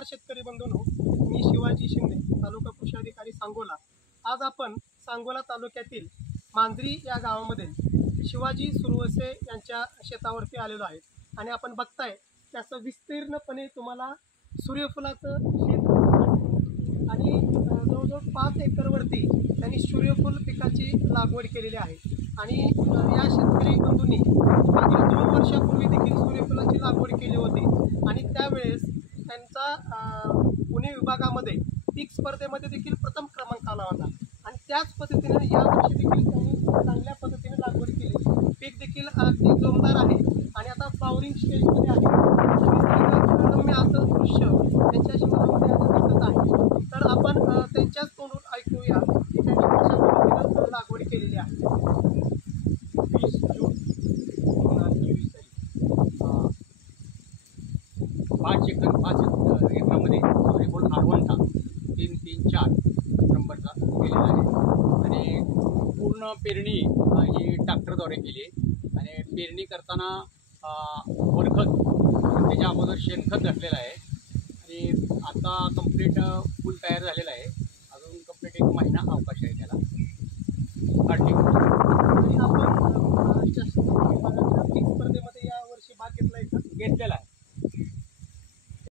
नमस्कार शेतकरी बंधूंनो, मी शिवाजी शिंदे, तालुका कृषी अधिकारी सांगोला। आज आपण सांगोला तालुक्यातील मांजरी या गावामध्ये शिवाजी सुरवसे यांच्या शेतावरती आलेलो आहे आणि आपण बघताय त्याचं विस्तीर्णपणे तुम्हाला सूर्यफुलाचं शेत आणि जवळजवळ 5 एकरवरती त्यांनी सूर्यफूल पिकाची लागवड केलेली आहे आणि या शेतकरी बंधूंनी मागील 2 वर्षापूर्वी देखील सूर्यफुलाची लागवड केली होती आणि त्यावेळेस त्यांचा पुणे विभागामध्ये पीक स्पर्धेमध्ये देखील प्रथम क्रमांक आला होता आणि त्याच पद्धतीने यावर्षी देखील त्यांनी चांगल्या पद्धतीने लागवड केली। पीक देखील अगदी जोमदार आहे आणि आता फ्लॉवरिंग स्टेजमध्ये आहे। रम्य असं दृश्य त्यांच्या शेतामध्ये आता दिसत आहे। तर आपण त्यांच्याच तोंडून ऐकूया की त्यांनी कशा पद्धतीने लागवड केलेली आहे। 20 जून 2024 तारीख 5 एकरामध्ये सूर्यफूल आडवणचा 334 नंबरचा केलेला आहे आणि पूर्ण पेरणी ही ट्रॅक्टरद्वारे केली आहे आणि पेरणी करताना वरखत त्याच्या अगोदर शेणखत घातलेलं आहे आणि आता कंप्लीट फुल तयार झालेलं आहे। अजून कंप्लीट 1 महिना अवकाश आहे त्याला काढणी। आणि आपण महाराष्ट्र विभागाच्या पीक स्पर्धेमध्ये यावर्षी भाग घेतला आहे का? घेतलेला आहे।